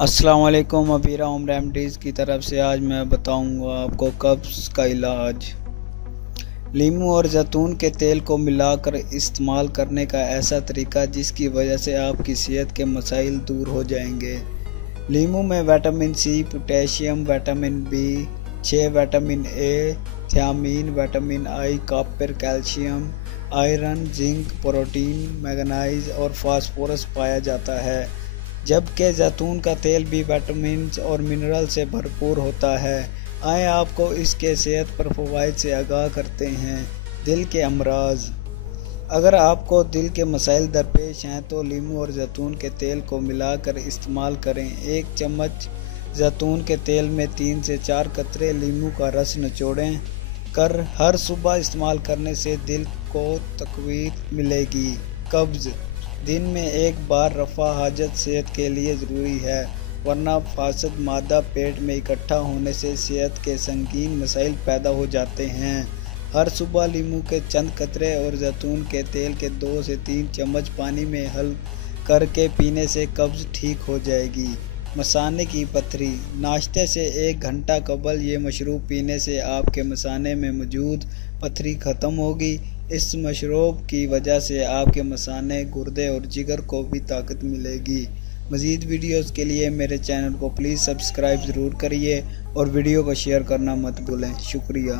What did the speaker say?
अस्सलाम वालेकुम। Abira home remedies की तरफ से आज मैं बताऊंगा आपको कब्ज़ का इलाज। लीमू और जैतून के तेल को मिलाकर इस्तेमाल करने का ऐसा तरीका जिसकी वजह से आपकी सेहत के मसाइल दूर हो जाएंगे। लीमू में विटामिन सी, पोटेशियम, विटामिन बी6, vitamin A, thiamine, vitamin E, copper, calcium, iron, zinc, protein, manganese और फास्फोरस पाया जाता है, जबकि जैतून का तेल भी विटामिन और मिनरल से भरपूर होता है। आए आपको इसके सेहत पर फ़वाइद से आगाह करते हैं। दिल के अमराज। अगर आपको दिल के मसाइल दरपेश हैं तो लीमू और जैतून के तेल को मिलाकर इस्तेमाल करें। 1 चम्मच जैतून के तेल में 3 से 4 कतरे लीमू का रस निचोड़ें कर हर सुबह इस्तेमाल करने से दिल को तक़वीत मिलेगी। कब्ज़। दिन में एक बार रफ़ा हाजत सेहत के लिए ज़रूरी है, वरना फासद मादा पेट में इकट्ठा होने से सेहत के संगीन मसाइल पैदा हो जाते हैं। हर सुबह लीमू के चंद कतरे और जैतून के तेल के 2 से 3 चम्मच पानी में हल करके पीने से कब्ज़ ठीक हो जाएगी। मसाने की पथरी। नाश्ते से 1 घंटा कबल ये मशरूब पीने से आपके मसाने में मौजूद पथरी ख़त्म होगी। इस मशरूब की वजह से आपके मसाने, गुर्दे और जिगर को भी ताकत मिलेगी। मज़ीद वीडियोज़ के लिए मेरे चैनल को प्लीज़ सब्सक्राइब ज़रूर करिए और वीडियो को शेयर करना मत भूलें। शुक्रिया।